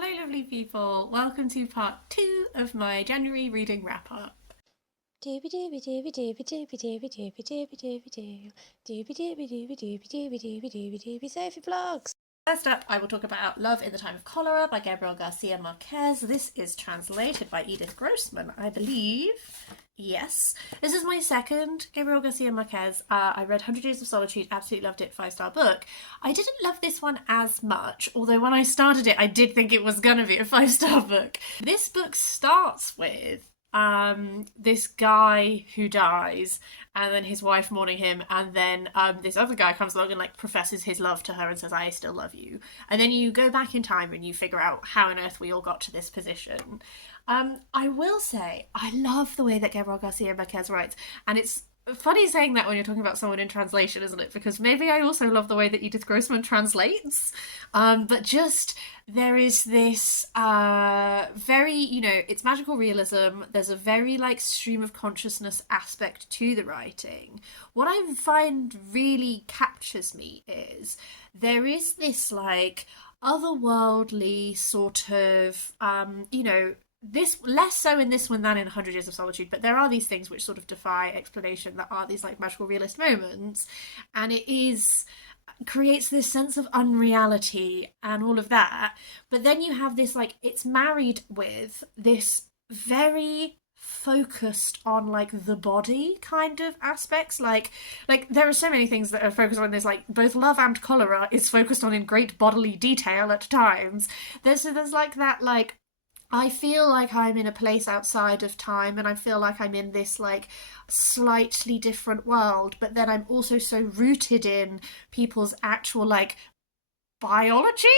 Hello, lovely people. Welcome to part two of my January reading wrap up. Dooby dooby dooby dooby dooby dooby dooby dooby dooby doo. Dooby dooby dooby dooby dooby dooby dooby dooby Sophie vlogs. First up, I will talk about Love in the Time of Cholera by Gabriel Garcia Marquez. This is translated by Edith Grossman, I believe. Yes. This is my second Gabriel Garcia Marquez. I read 100 Years of Solitude, absolutely loved it, 5-star book. I didn't love this one as much, although when I started it, I did think it was gonna be a 5-star book. This book starts with this guy who dies and then his wife mourning him, and then this other guy comes along and like professes his love to her and says, I still love you. And then you go back in time and you figure out how on earth we all got to this position. I will say I love the way that Gabriel Garcia Marquez writes, and it's funny saying that when you're talking about someone in translation, isn't it? Because maybe I also love the way that Edith Grossman translates. But just there is this very, it's magical realism. There's a very like stream of consciousness aspect to the writing. What I find really captures me is there is this like otherworldly sort of, this less so in this one than in 100 Years of Solitude, but there are these things which sort of defy explanation that are these like magical realist moments, and it is creates this sense of unreality and all of that. But then you have this like it's married with this very focused on like the body kind of aspects, like there are so many things that are focused on this, like both Love and Cholera is focused on in great bodily detail at times. There's like that, like I feel like I'm in a place outside of time and I feel like I'm in this like slightly different world, but then I'm also so rooted in people's actual like biology.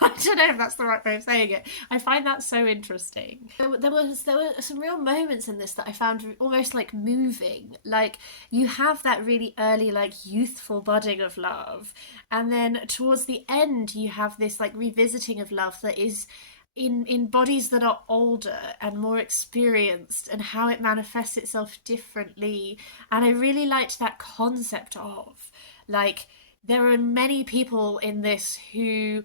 I don't know if that's the right way of saying it. I find that so interesting. There were some real moments in this that I found almost like moving. Like you have that really early like youthful budding of love, and then towards the end you have this like revisiting of love that is in bodies that are older and more experienced, and how it manifests itself differently. And I really liked that concept of like there are many people in this who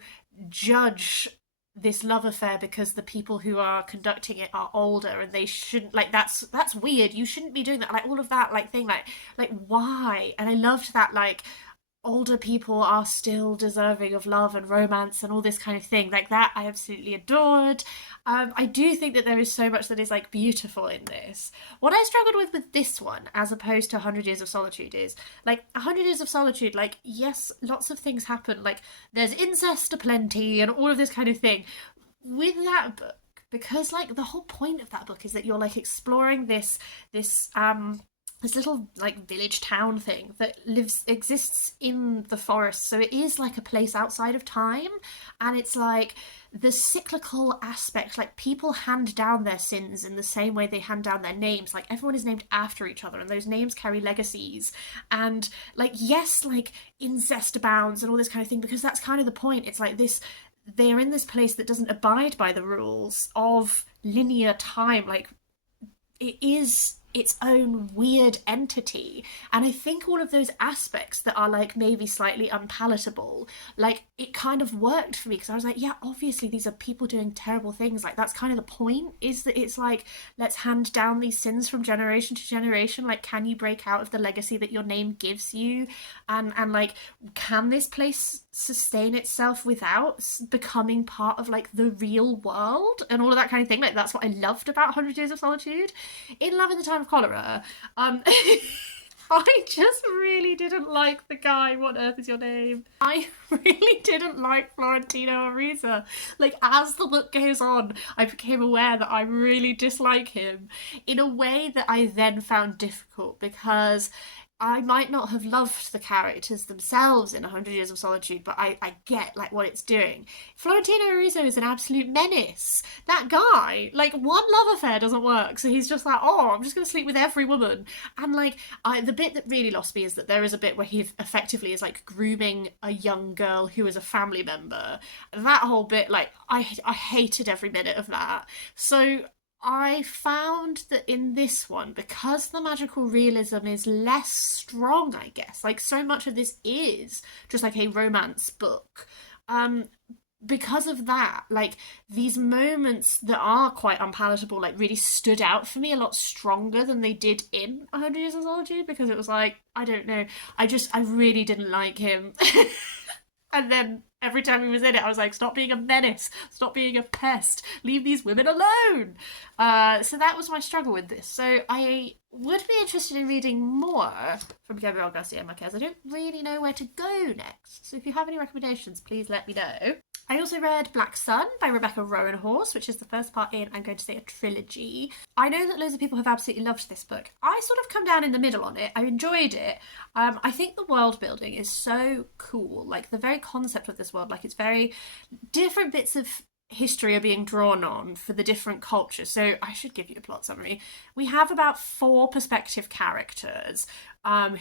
judge this love affair because the people who are conducting it are older and they shouldn't, like that's weird, you shouldn't be doing that, like all of that like thing, like why. And I loved that like older people are still deserving of love and romance and all this kind of thing. Like that I absolutely adored. I do think that there is so much that is like beautiful in this. What I struggled with this one as opposed to 100 Years of Solitude is like 100 Years of Solitude, like yes, lots of things happen, like there's incest aplenty and all of this kind of thing. With that book, because like the whole point of that book is that you're like exploring this little like village town thing that exists in the forest, so it is like a place outside of time. And it's like the cyclical aspect, like people hand down their sins in the same way they hand down their names, like everyone is named after each other and those names carry legacies. And like yes, like incest abounds and all this kind of thing, because that's kind of the point. It's like this, they are in this place that doesn't abide by the rules of linear time, like it is its own weird entity. And I think all of those aspects that are like maybe slightly unpalatable, like it kind of worked for me, because I was like, yeah, obviously these are people doing terrible things, like that's kind of the point, is that it's like let's hand down these sins from generation to generation. Like can you break out of the legacy that your name gives you, and like can this place sustain itself without becoming part of like the real world and all of that kind of thing. Like that's what I loved about 100 Years of Solitude. In Love in the Time of Cholera, I just really didn't like the guy. What on earth is your name? I really didn't like Florentino Ariza. Like, as the book goes on, I became aware that I really dislike him in a way that I then found difficult, because I might not have loved the characters themselves in 100 Years of Solitude, but I get like what it's doing. Florentino Ariza is an absolute menace. That guy, like one love affair doesn't work, so he's just like, oh, I'm just going to sleep with every woman. And like, the bit that really lost me is that there is a bit where he effectively is like grooming a young girl who is a family member. That whole bit, like, I hated every minute of that. So I found that in this one, because the magical realism is less strong, I guess, like so much of this is just like a romance book, because of that, like, these moments that are quite unpalatable, like, really stood out for me a lot stronger than they did in 100 Years of Solitude, because it was like, I don't know, I really didn't like him. And then every time he was in it, I was like, stop being a menace, stop being a pest, leave these women alone. So that was my struggle with this. So I would be interested in reading more from Gabriel Garcia Marquez. I don't really know where to go next. So if you have any recommendations, please let me know. I also read Black Sun by Rebecca Roanhorse, which is the first part in, I'm going to say, a trilogy. I know that loads of people have absolutely loved this book. I sort of come down in the middle on it. I enjoyed it. I think the world building is so cool. Like, the very concept of this world, like, it's very different bits of history are being drawn on for the different cultures. So I should give you a plot summary. We have about 4 perspective characters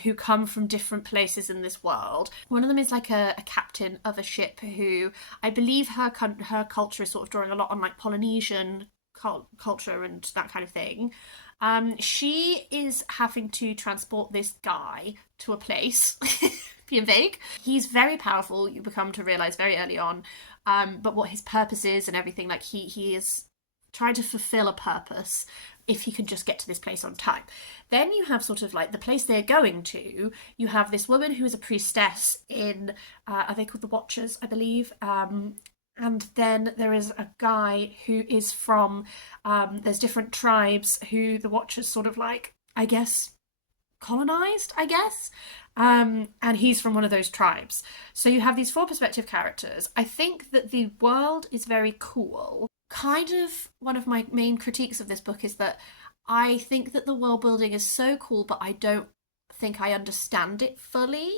who come from different places in this world. One of them is like a captain of a ship who, I believe her culture is sort of drawing a lot on like Polynesian culture and that kind of thing. She is having to transport this guy to a place, being vague. He's very powerful, you become to realise very early on, but what his purpose is and everything, like he is trying to fulfil a purpose if he can just get to this place on time. Then you have sort of like the place they're going to, you have this woman who is a priestess in, are they called the Watchers, I believe? And then there is a guy who is from, there's different tribes who the Watchers sort of like, I guess, colonized, I guess. And he's from one of those tribes. So you have these 4 perspective characters. I think that the world is very cool. Kind of one of my main critiques of this book is that I think that the world building is so cool, but I don't think I understand it fully.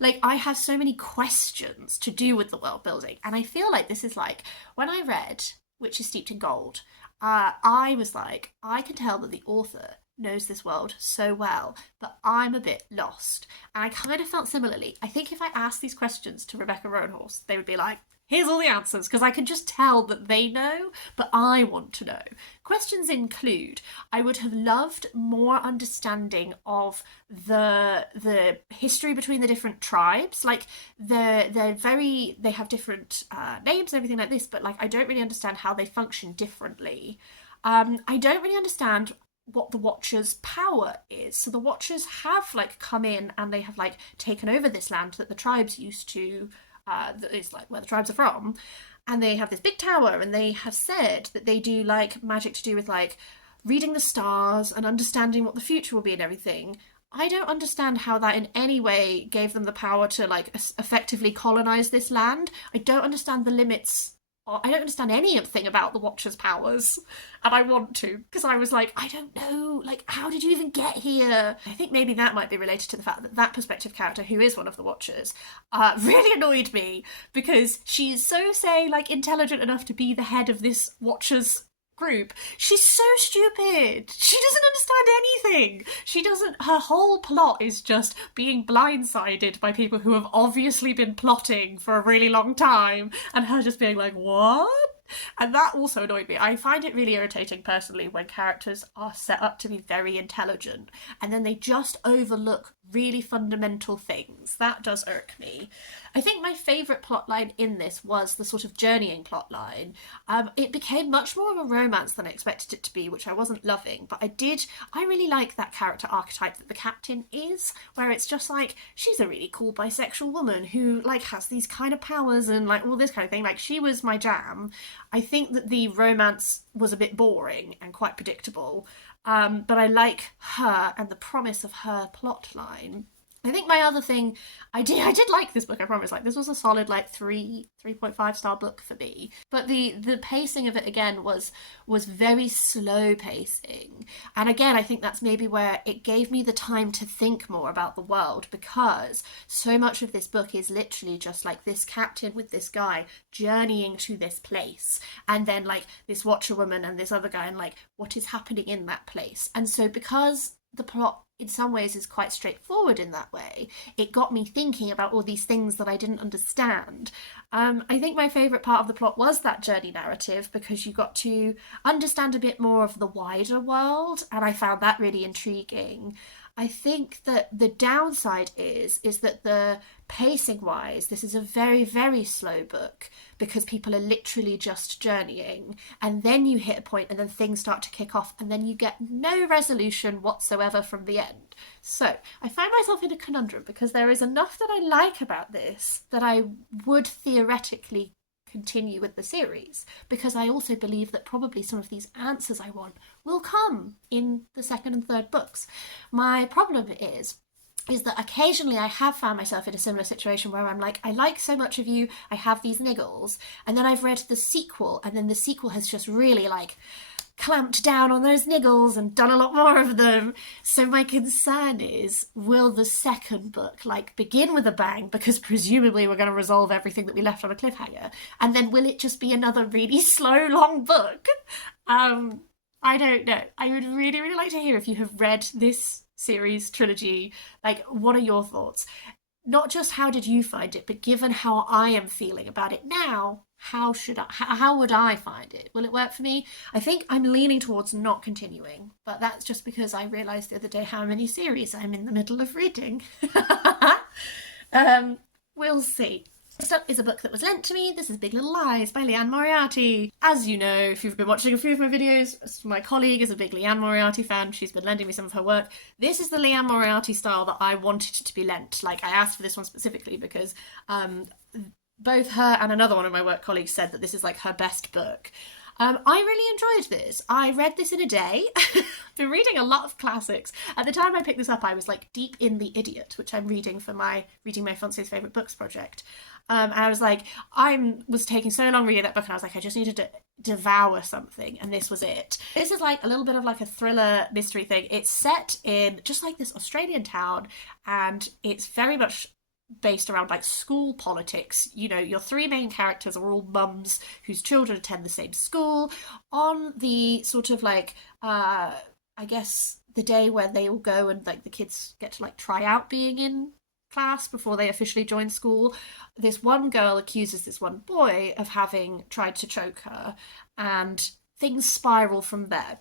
Like, I have so many questions to do with the world building, and I feel like this is like, when I read Which is Steeped in Gold, I was like, I can tell that the author knows this world so well, but I'm a bit lost. And I kind of felt similarly. I think if I asked these questions to Rebecca Roanhorse, they would be like, here's all the answers, because I can just tell that they know, but I want to know. Questions include, I would have loved more understanding of the history between the different tribes. Like, they have different names and everything like this, but like, I don't really understand how they function differently. I don't really understand what the Watchers' power is. So the Watchers have like come in and they have like taken over this land that the tribes used to, that is like where the tribes are from, and they have this big tower, and they have said that they do like magic to do with like reading the stars and understanding what the future will be and everything. I don't understand how that in any way gave them the power to like effectively colonize this land. I don't understand the limits. I don't understand anything about the Watcher's powers, and I want to, because I was like, I don't know, like, how did you even get here? I think maybe that might be related to the fact that that perspective character, who is one of the Watchers, really annoyed me, because she's so, say, like, intelligent enough to be the head of this Watcher's group. She's so stupid. She doesn't understand anything. Her whole plot is just being blindsided by people who have obviously been plotting for a really long time, and her just being like, what? And that also annoyed me. I find it really irritating personally when characters are set up to be very intelligent and then they just overlook really fundamental things. That does irk me. I think my favourite plotline in this was the sort of journeying plotline. It became much more of a romance than I expected it to be, which I wasn't loving, but I really like that character archetype that the captain is, where it's just like, she's a really cool bisexual woman who like has these kind of powers and like all this kind of thing. Like, she was my jam. I think that the romance was a bit boring and quite predictable, but I like her and the promise of her plotline. I think my other thing, I did like this book, I promise. Like, this was a solid, like, 3.5 star book for me. But the pacing of it, again, was very slow pacing. And again, I think that's maybe where it gave me the time to think more about the world, because so much of this book is literally just, like, this captain with this guy journeying to this place. And then, like, this Watcher woman and this other guy, and, like, what is happening in that place. And so because the plot in some ways is quite straightforward in that way, it got me thinking about all these things that I didn't understand. I think my favourite part of the plot was that journey narrative, because you got to understand a bit more of the wider world, and I found that really intriguing. I think that the downside is that the pacing wise, this is a very, very slow book because people are literally just journeying, and then you hit a point and then things start to kick off and then you get no resolution whatsoever from the end. So I find myself in a conundrum because there is enough that I like about this that I would theoretically continue with the series, because I also believe that probably some of these answers I want will come in the second and third books. My problem is that occasionally I have found myself in a similar situation where I'm like, I like so much of you, I have these niggles, and then I've read the sequel, and then the sequel has just really like clamped down on those niggles and done a lot more of them. So my concern is, will the second book like begin with a bang, because presumably we're going to resolve everything that we left on a cliffhanger, and then will it just be another really slow long book? I don't know. I would really, really like to hear if you have read this series trilogy. Like, what are your thoughts? Not just how did you find it, but given how I am feeling about it now, how would I find it? Will it work for me? I think I'm leaning towards not continuing, but that's just because I realised the other day how many series I'm in the middle of reading. We'll see. Next up is a book that was lent to me. This is Big Little Lies by Liane Moriarty. As you know, if you've been watching a few of my videos, my colleague is a big Liane Moriarty fan. She's been lending me some of her work. This is the Liane Moriarty style that I wanted to be lent. Like, I asked for this one specifically because both her and another one of my work colleagues said that this is like her best book. I really enjoyed this. I read this in a day. I've been reading a lot of classics. At the time I picked this up, I was like deep in The Idiot, which I'm reading for my Reading My Fiancé's Favourite Books project. And I was like, I was taking so long reading that book, and I was like, I just needed to devour something, and this was it. This is like a little bit of like a thriller mystery thing. It's set in just like this Australian town, and it's very much based around like school politics. You know, your three main characters are all mums whose children attend the same school. On the sort of like I guess the day where they all go and like the kids get to like try out being in class before they officially join school, this one girl accuses this one boy of having tried to choke her, and things spiral from there.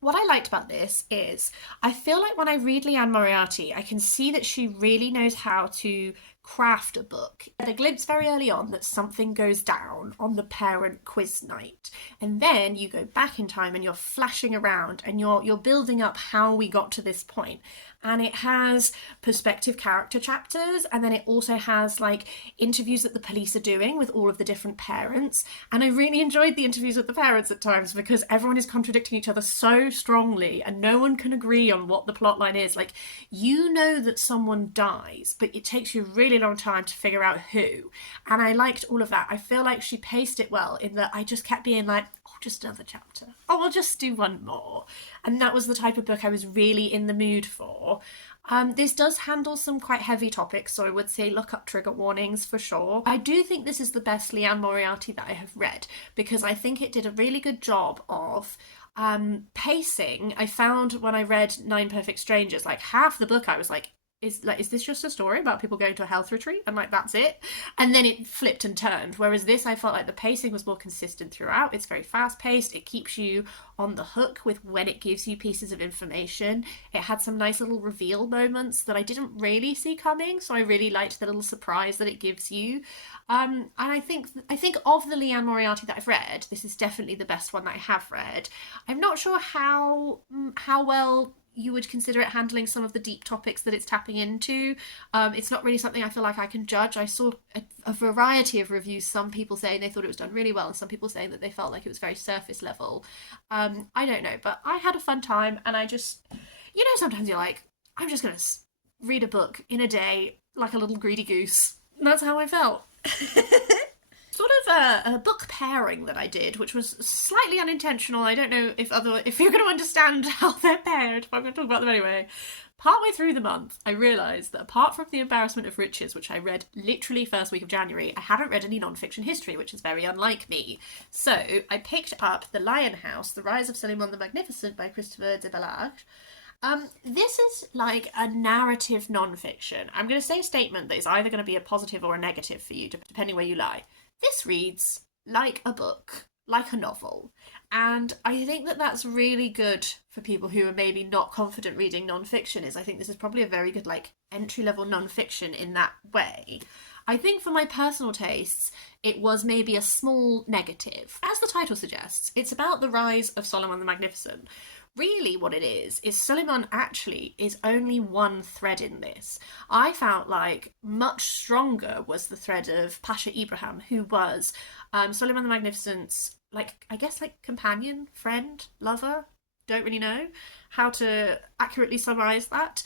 What I liked about this is I feel like when I read Liane Moriarty, I can see that she really knows how to craft a book. I had a glimpse very early on that something goes down on the parent quiz night, and then you go back in time and you're flashing around and you're building up how we got to this point. And it has perspective character chapters, and then it also has like interviews that the police are doing with all of the different parents. And I really enjoyed the interviews with the parents at times because everyone is contradicting each other so strongly and no one can agree on what the plot line is. Like, you know that someone dies, but it takes you a really long time to figure out who. And I liked all of that. I feel like she paced it well in that I just kept being like, oh, just another chapter. Oh, I'll just do one more. And that was the type of book I was really in the mood for. This does handle some quite heavy topics, so I would say look up trigger warnings for sure. I do think this is the best Liane Moriarty that I have read, because I think it did a really good job of pacing. I found when I read Nine Perfect Strangers, like half the book I was like, is this just a story about people going to a health retreat? And like, that's it. And then it flipped and turned. Whereas this, I felt like the pacing was more consistent throughout. It's very fast paced. It keeps you on the hook with when it gives you pieces of information. It had some nice little reveal moments that I didn't really see coming. So I really liked the little surprise that it gives you. And I think of the Liane Moriarty that I've read, this is definitely the best one that I have read. I'm not sure how well you would consider it handling some of the deep topics that it's tapping into. It's not really something I feel like I can judge. I saw a variety of reviews, some people saying they thought it was done really well and some people saying that they felt like it was very surface level. I don't know, but I had a fun time, and I just, you know, sometimes you're like, I'm just going to read a book in a day like a little greedy goose. And that's how I felt. Sort of a book pairing that I did, which was slightly unintentional. I don't know if you're going to understand how they're paired, but I'm going to talk about them anyway. Partway through the month, I realised that apart from The Embarrassment of Riches, which I read literally first week of January, I hadn't read any non-fiction history, which is very unlike me. So I picked up The Lion House, The Rise of Suleyman the Magnificent by Christopher de Bellaigue. This is like a narrative non-fiction. I'm going to say a statement that is either going to be a positive or a negative for you, depending where you lie. This reads like a book. like a novel. And I think that that's really good for people who are maybe not confident reading non-fiction. Is I think this is probably a very good like entry-level non-fiction in that way. I think for my personal tastes, it was maybe a small negative. As the title suggests, it's about the rise of Suleyman the Magnificent. Really what it is Suleyman actually is only one thread in this. I felt like much stronger was the thread of Pasha Ibrahim, who was Suleyman the Magnificent's, like, I guess, like, companion, friend, lover, don't really know how to accurately summarize that.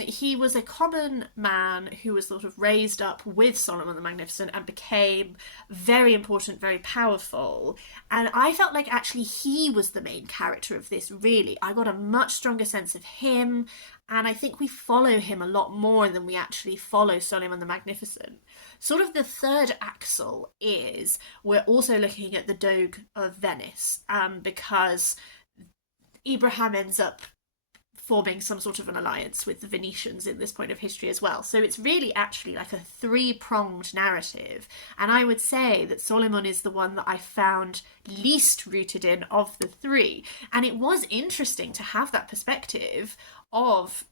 He was a common man who was sort of raised up with Suleyman the Magnificent and became very important, very powerful. And I felt like actually he was the main character of this, really. I got a much stronger sense of him, and I think we follow him a lot more than we actually follow Suleyman the Magnificent. Sort of the third axle is we're also looking at the Doge of Venice, because Ibrahim ends up forming some sort of an alliance with the Venetians in this point of history as well. So it's really actually like a three-pronged narrative. And I would say that Suleyman is the one that I found least rooted in of the three. And it was interesting to have that perspective of,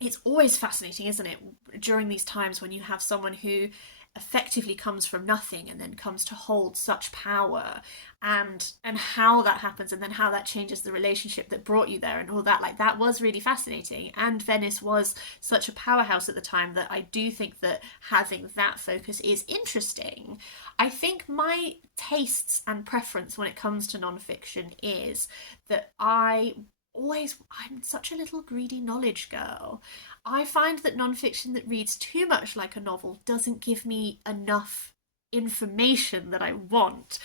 it's always fascinating, isn't it, during these times when you have someone who effectively comes from nothing and then comes to hold such power, and how that happens, and then how that changes the relationship that brought you there and all that. Like, that was really fascinating. And Venice was such a powerhouse at the time that I do think that having that focus is interesting. I think my tastes and preference when it comes to non-fiction is that I'm such a little greedy knowledge girl. I find that non-fiction that reads too much like a novel doesn't give me enough information that I want.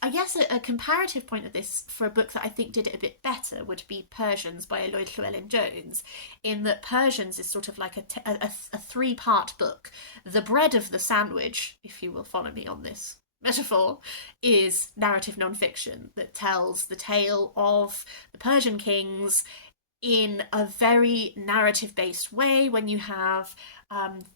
I guess a comparative point of this for a book that I think did it a bit better would be Persians by Lloyd Llewellyn Jones, in that Persians is sort of like a three-part book. The bread of the sandwich, if you will follow me on this metaphor, is narrative non-fiction that tells the tale of the Persian kings in a very narrative-based way. When you have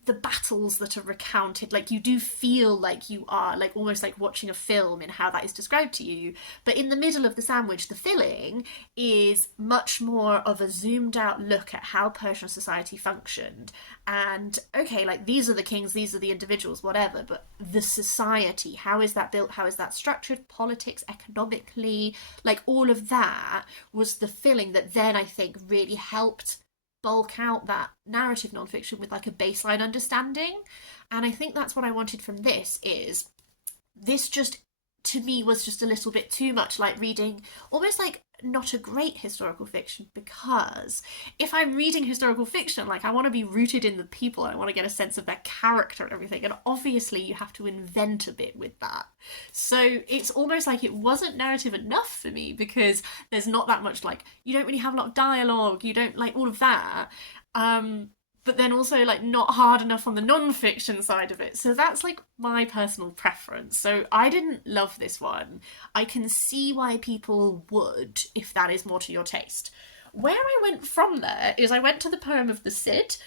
the battles that are recounted, like, you do feel like you are like almost like watching a film in how that is described to you. But in the middle of the sandwich, the filling is much more of a zoomed out look at how Persian society functioned. And okay, like, these are the kings, these are the individuals, whatever, but the society, how is that built, how is that structured, politics, economically, like, all of that was the filling that then I think really helped bulk out that narrative nonfiction with like a baseline understanding. And I think that's what I wanted from this. Is this just, to me, was just a little bit too much like reading almost like not a great historical fiction, because if I'm reading historical fiction, like, I want to be rooted in the people, I want to get a sense of their character and everything, and obviously you have to invent a bit with that. So it's almost like it wasn't narrative enough for me, because there's not that much, like, you don't really have a lot of dialogue, you don't, like, all of that, but then also, like, not hard enough on the non-fiction side of it. So that's like my personal preference. So I didn't love this one. I can see why people would, if that is more to your taste. Where I went from there is I went to the poem of the Cid,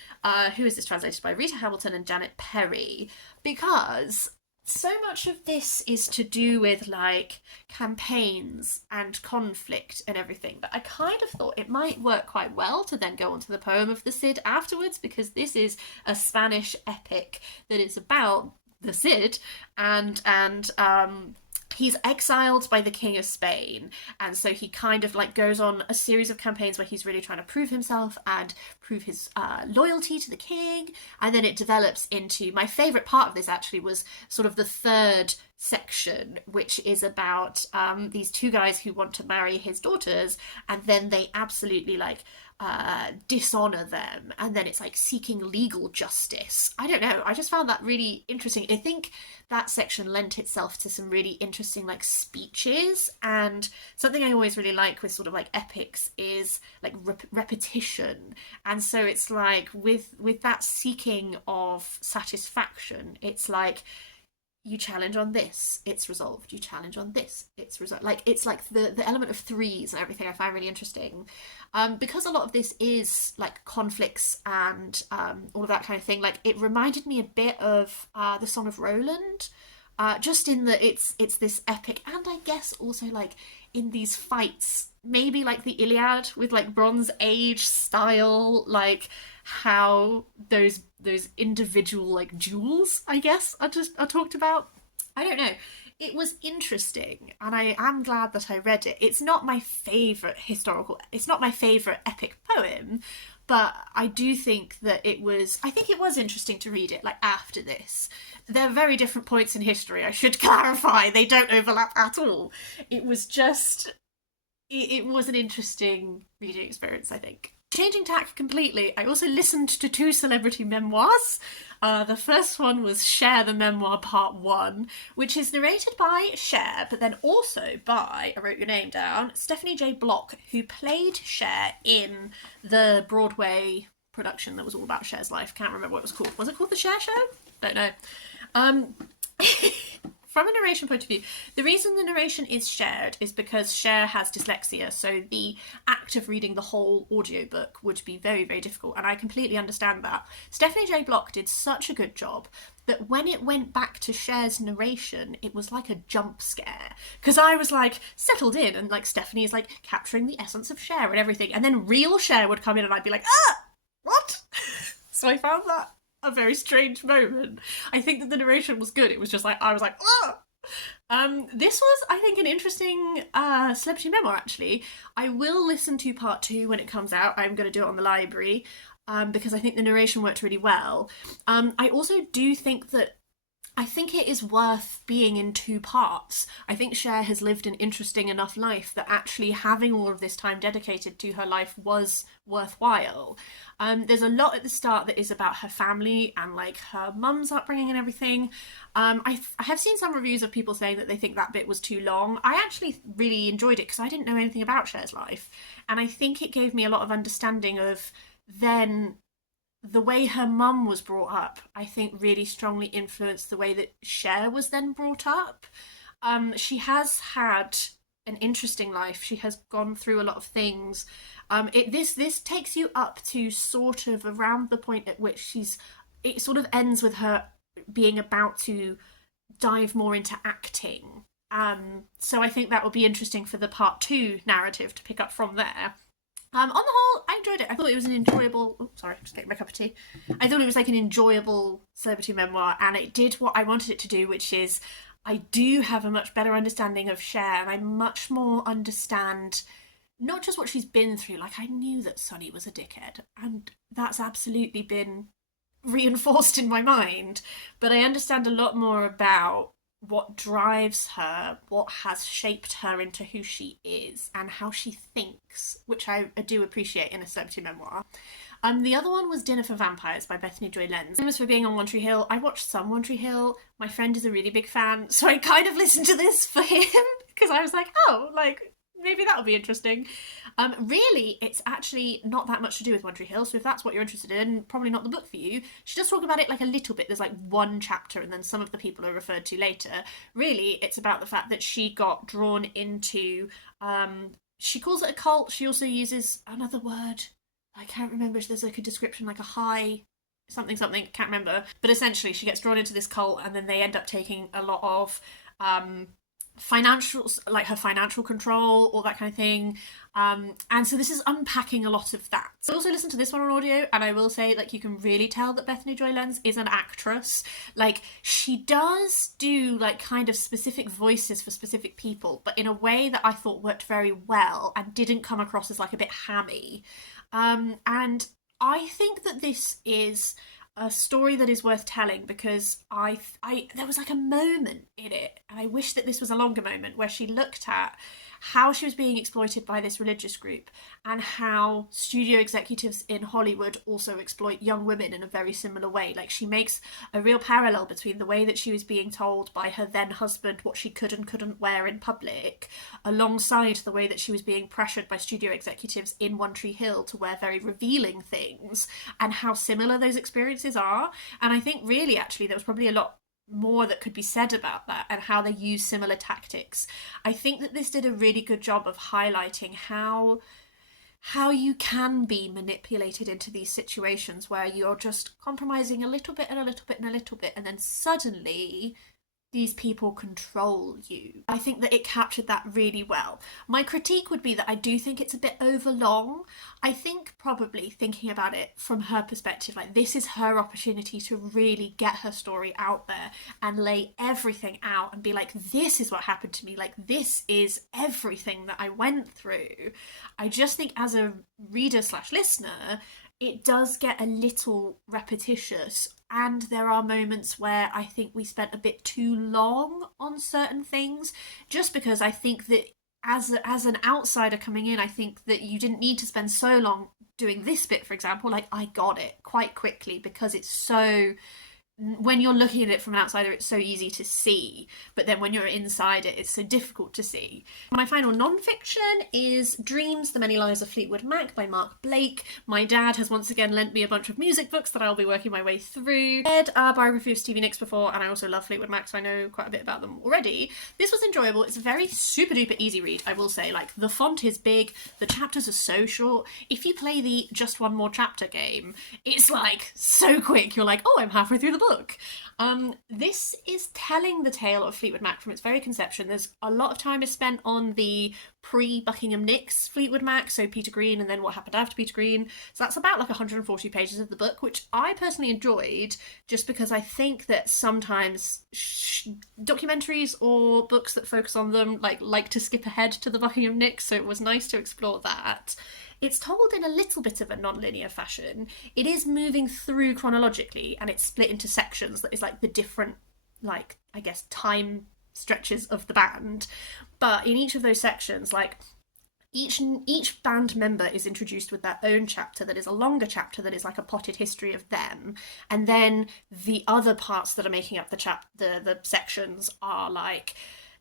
who is this translated by Rita Hamilton and Janet Perry, because so much of this is to do with like campaigns and conflict and everything, but I kind of thought it might work quite well to then go on to the poem of the Cid afterwards, because this is a Spanish epic that is about the Cid, and he's exiled by the King of Spain, and so he kind of like goes on a series of campaigns where he's really trying to prove himself and prove his loyalty to the king. And then it develops into, my favourite part of this actually was sort of the third section, which is about these two guys who want to marry his daughters, and then they absolutely like dishonor them, and then it's like seeking legal justice. I don't know, I just found that really interesting. I think that section lent itself to some really interesting like speeches, and something I always really like with sort of like epics is like repetition. And so it's like with that seeking of satisfaction, it's like, you challenge on this, it's resolved. You challenge on this, it's resolved. Like, it's like the element of threes and everything I find really interesting. Because a lot of this is like conflicts and all of that kind of thing, like, it reminded me a bit of the Song of Roland, just in that it's this epic, and I guess also like in these fights, maybe like the Iliad with like Bronze Age style, like how those individual like duels, I guess, are talked about. I don't know. It was interesting, and I am glad that I read it. It's not my favourite it's not my favourite epic poem, but I do think that I think it was interesting to read it, like, after this. They're very different points in history, I should clarify. They don't overlap at all. It was just, it was an interesting reading experience, I think. Changing tack completely, I also listened to 2 celebrity memoirs. The first one was Cher, the Memoir Part 1, which is narrated by Cher, but then also by, I wrote your name down, Stephanie J. Block, who played Cher in the Broadway production that was all about Cher's life. Can't remember what it was called. Was it called The Cher Show? Don't know. From a narration point of view, the reason the narration is shared is because Cher has dyslexia, so the act of reading the whole audiobook would be very, very difficult, and I completely understand that. Stephanie J. Block did such a good job that when it went back to Cher's narration, it was like a jump scare. Because I was like settled in, and like Stephanie is like capturing the essence of Cher and everything, and then real Cher would come in and I'd be like, what? So I found that a very strange moment. I think that the narration was good. It was just like, I was like, this was, I think, an interesting celebrity memoir, actually. I will listen to part 2 when it comes out. I'm going to do it on the library because I think the narration worked really well. I also do think that I think it is worth being in 2 parts. I think Cher has lived an interesting enough life that actually having all of this time dedicated to her life was worthwhile. There's a lot at the start that is about her family and like her mum's upbringing and everything. I have seen some reviews of people saying that they think that bit was too long. I actually really enjoyed it because I didn't know anything about Cher's life, and I think it gave me a lot of understanding of then the way her mum was brought up, I think, really strongly influenced the way that Cher was then brought up. She has had an interesting life. She has gone through a lot of things. This takes you up to sort of around the point at which it sort of ends with her being about to dive more into acting. So I think that will be interesting for the part 2 narrative to pick up from there. On the whole, I enjoyed it. I thought it was an enjoyable... Oh, sorry, just getting my cup of tea. I thought it was like an enjoyable celebrity memoir, and it did what I wanted it to do, which is I do have a much better understanding of Cher, and I much more understand not just what she's been through. Like, I knew that Sonny was a dickhead, and that's absolutely been reinforced in my mind, but I understand a lot more about what drives her, what has shaped her into who she is, and how she thinks, which I do appreciate in a celebrity memoir. The other one was Dinner for Vampires by Bethany Joy Lenz. Famous for being on One Tree Hill. I watched some One Tree Hill. My friend is a really big fan, so I kind of listened to this for him because I was like, oh, like, maybe that'll be interesting. Really, it's actually not that much to do with One Tree Hill, so if that's what you're interested in, probably not the book for you. She does talk about it like a little bit. There's like 1 chapter, and then some of the people are referred to later. Really, it's about the fact that she got drawn into, she calls it a cult. She also uses another word. I can't remember if there's like a description, like a high something, can't remember. But essentially, she gets drawn into this cult, and then they end up taking a lot of financial, like her financial control, all that kind of thing. And so this is unpacking a lot of that. So I also listened to this one on audio, and I will say, like, you can really tell that Bethany Joy Lenz is an actress. Like, she does do like kind of specific voices for specific people, but in a way that I thought worked very well and didn't come across as like a bit hammy. And I think that this is a story that is worth telling because there was like a moment in it, and I wish that this was a longer moment, where she looked at how she was being exploited by this religious group and how studio executives in Hollywood also exploit young women in a very similar way. Like, she makes a real parallel between the way that she was being told by her then husband what she could and couldn't wear in public, alongside the way that she was being pressured by studio executives in One Tree Hill to wear very revealing things, and how similar those experiences are. And I think really, actually, there was probably a lot more that could be said about that and how they use similar tactics. I think that this did a really good job of highlighting how you can be manipulated into these situations where you're just compromising a little bit and a little bit and a little bit, and then suddenly these people control you. I think that it captured that really well. My critique would be that I do think it's a bit overlong. I think probably thinking about it from her perspective, like this is her opportunity to really get her story out there and lay everything out and be like, this is what happened to me. Like, this is everything that I went through. I just think as a reader/listener, it does get a little repetitious, and there are moments where I think we spent a bit too long on certain things, just because I think that as an outsider coming in, I think that you didn't need to spend so long doing this bit, for example. Like, I got it quite quickly because it's so... When you're looking at it from an outsider, it's so easy to see, but then when you're inside it, it's so difficult to see. My final non-fiction is Dreams, The Many Lives of Fleetwood Mac by Mark Blake. My dad has once again lent me a bunch of music books that I'll be working my way through. I read a biography of Stevie Nicks before, and I also love Fleetwood Mac, so I know quite a bit about them already. This was enjoyable. It's a very super duper easy read, I will say. Like, the font is big, the chapters are so short. If you play the just one more chapter game, it's like so quick. You're like, oh, I'm halfway through the book. This is telling the tale of Fleetwood Mac from its very conception. There's a lot of time is spent on the pre-Buckingham Nicks Fleetwood Mac, so Peter Green and then what happened after Peter Green. So that's about like 140 pages of the book, which I personally enjoyed, just because I think that sometimes documentaries or books that focus on them like to skip ahead to the Buckingham Nicks, so it was nice to explore that. It's told in a little bit of a non-linear fashion. It is moving through chronologically, and it's split into sections that is like the different, like, I guess, time stretches of the band. But in each of those sections, like, each band member is introduced with their own chapter that is a longer chapter that is like a potted history of them. And then the other parts that are making up the sections are like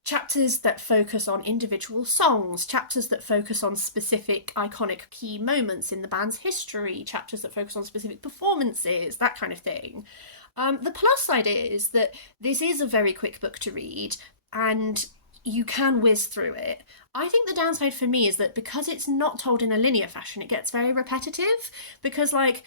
chapters that focus on individual songs, chapters that focus on specific iconic key moments in the band's history, chapters that focus on specific performances, that kind of thing. The plus side is that this is a very quick book to read, and you can whiz through it. I think the downside for me is that because it's not told in a linear fashion, it gets very repetitive, because, like,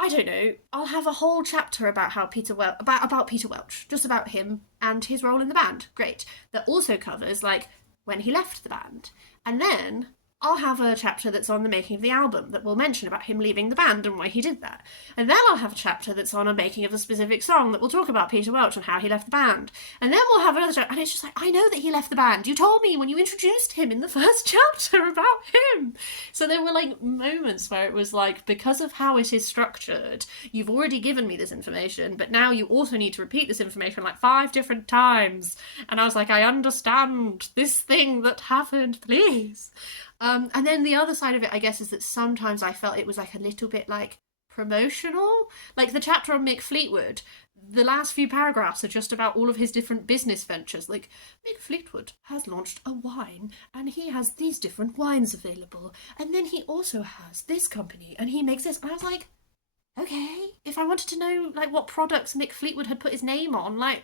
I don't know, I'll have a whole chapter about how about Peter Welch, just about him and his role in the band. Great. That also covers, like, when he left the band. And then I'll have a chapter that's on the making of the album that will mention about him leaving the band and why he did that. And then I'll have a chapter that's on a making of a specific song that will talk about Peter Welch and how he left the band. And then we'll have another chapter, and it's just like, I know that he left the band. You told me when you introduced him in the first chapter about him. So there were like moments where it was like, because of how it is structured, you've already given me this information, but now you also need to repeat this information like 5 different times. And I was like, I understand this thing that happened, please. And then the other side of it, I guess, is that sometimes I felt it was like a little bit like promotional. Like the chapter on Mick Fleetwood, the last few paragraphs are just about all of his different business ventures. Like, Mick Fleetwood has launched a wine and he has these different wines available. And then he also has this company and he makes this. And I was like, okay, if I wanted to know like what products Mick Fleetwood had put his name on, like,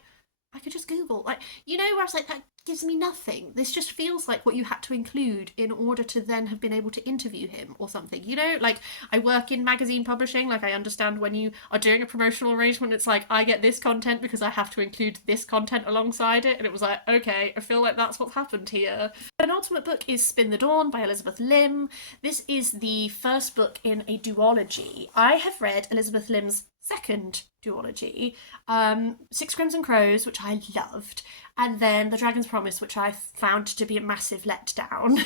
I could just Google, like, you know, where I was like, that gives me nothing. This just feels like what you had to include in order to then have been able to interview him or something, you know? Like, I work in magazine publishing, like, I understand when you are doing a promotional arrangement, it's like, I get this content because I have to include this content alongside it, and it was like, okay, I feel like that's what's happened here. An ultimate book is Spin the Dawn by Elizabeth Lim. This is the first book in a duology. I have read Elizabeth Lim's second duology, Six Crimson Crows, which I loved, and then The Dragon's Promise, which I found to be a massive letdown.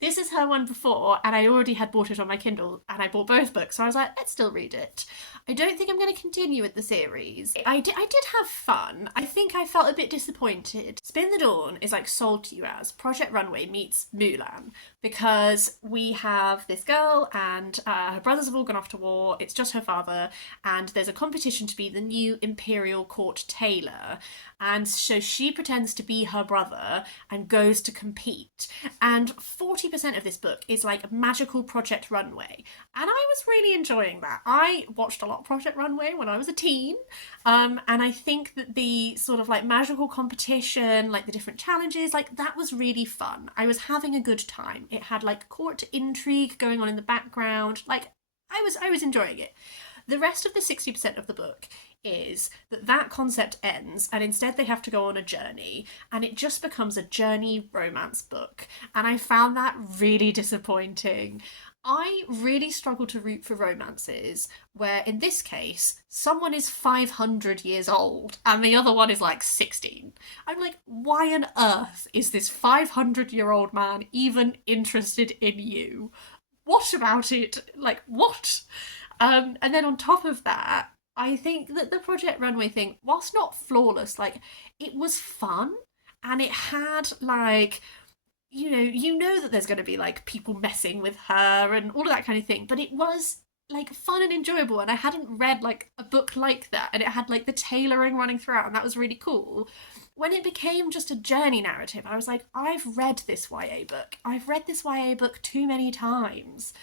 This is her one before, and I already had bought it on my Kindle, and I bought both books, so I was like, let's still read it. I don't think I'm going to continue with the series. I did have fun. I think I felt a bit disappointed. Spin the Dawn is like sold to you as Project Runway meets Mulan, because we have this girl and her brothers have all gone off to war. It's just her father, and there's a competition to be the new Imperial Court tailor. And so she pretends to be her brother and goes to compete. And 40% of this book is like magical Project Runway. And I was really enjoying that. I watched a lot of Project Runway when I was a teen. And I think that the sort of like magical competition, like the different challenges, like that was really fun. I was having a good time. It had like court intrigue going on in the background. Like I was enjoying it. The rest of the 60% of the book is that that concept ends and instead they have to go on a journey and it just becomes a journey romance book. And I found that really disappointing. I really struggle to root for romances where, in this case, someone is 500 years old and the other one is like 16. I'm like, why on earth is this 500-year-old man even interested in you? What about it? Like, what? And then on top of that, I think that the Project Runway thing, whilst not flawless, like, it was fun and it had, like, you know that there's going to be like people messing with her and all of that kind of thing, but it was like fun and enjoyable, and I hadn't read like a book like that, and it had like the tailoring running throughout, and that was really cool. When it became just a journey narrative, I was like, I've read this YA book. I've read this YA book too many times.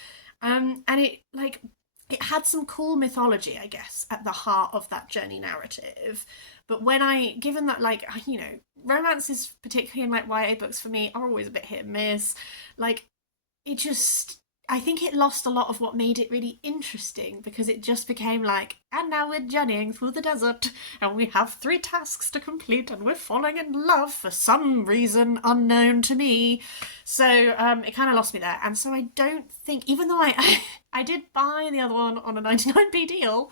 And it had some cool mythology, I guess, at the heart of that journey narrative. But given that, like, romances, particularly in, like, YA books for me, are always a bit hit and miss. Like, I think it lost a lot of what made it really interesting, because it just became like, and now we're journeying through the desert, and we have 3 tasks to complete, and we're falling in love for some reason unknown to me. So it kind of lost me there. And so I don't think, even though I did buy the other one on a 99p deal,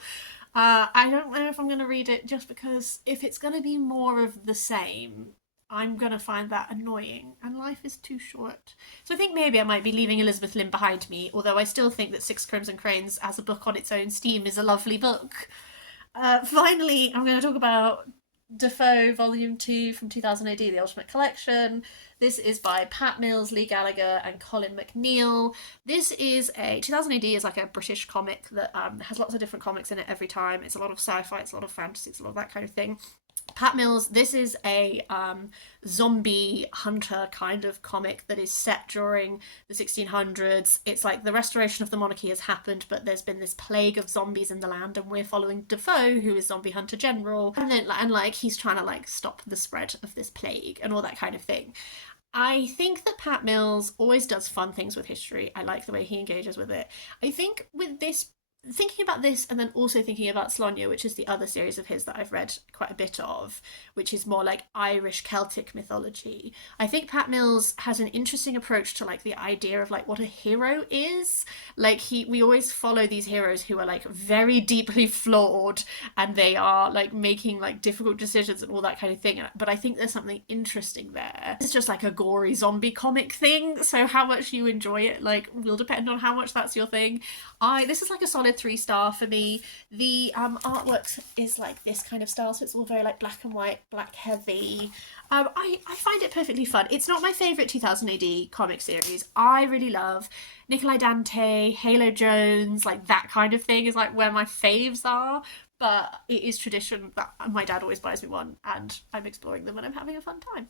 I don't know if I'm going to read it, just because if it's going to be more of the same, I'm going to find that annoying, and life is too short. So I think maybe I might be leaving Elizabeth Lim behind me, although I still think that Six Crimson Cranes as a book on its own steam is a lovely book. Finally, I'm going to talk about Defoe Volume 2 from 2000 AD, The Ultimate Collection. This is by Pat Mills, Lee Gallagher, and Colin McNeil. This is 2000 AD is like a British comic that has lots of different comics in it every time. It's a lot of sci-fi, it's a lot of fantasy, it's a lot of that kind of thing. Pat Mills, this is a zombie hunter kind of comic that is set during the 1600s. It's like the restoration of the monarchy has happened, but there's been this plague of zombies in the land, and we're following Defoe, who is zombie hunter general, and he's trying to like stop the spread of this plague and all that kind of thing. I think that Pat Mills always does fun things with history. I like the way he engages with it. I think with this, thinking about this and then also thinking about Slonia, which is the other series of his that I've read quite a bit of, which is more like Irish Celtic mythology. I think Pat Mills has an interesting approach to like the idea of like what a hero is. Like we always follow these heroes who are like very deeply flawed, and they are like making like difficult decisions and all that kind of thing. But I think there's something interesting there. It's just like a gory zombie comic thing, so how much you enjoy it like will depend on how much that's your thing. This is like a solid 3-star for me. The artwork is like this kind of style, so it's all very like black and white, black heavy. I find it perfectly fun. It's not my favourite 2000 AD comic series. I really love Nikolai Dante, Halo Jones, like that kind of thing is like where my faves are. But it is tradition that my dad always buys me one, and I'm exploring them and I'm having a fun time.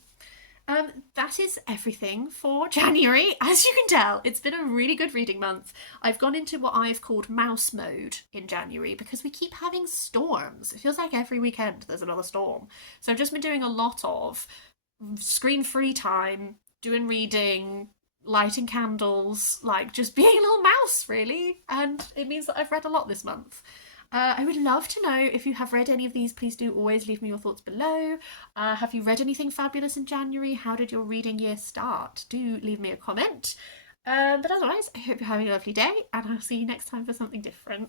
That is everything for January. As you can tell, it's been a really good reading month. I've gone into what I've called mouse mode in January because we keep having storms. It feels like every weekend there's another storm. So I've just been doing a lot of screen-free time, doing reading, lighting candles, like just being a little mouse, really. And it means that I've read a lot this month. I would love to know if you have read any of these. Please do always leave me your thoughts below. Have you read anything fabulous in January? How did your reading year start? Do leave me a comment. But otherwise, I hope you're having a lovely day, and I'll see you next time for something different.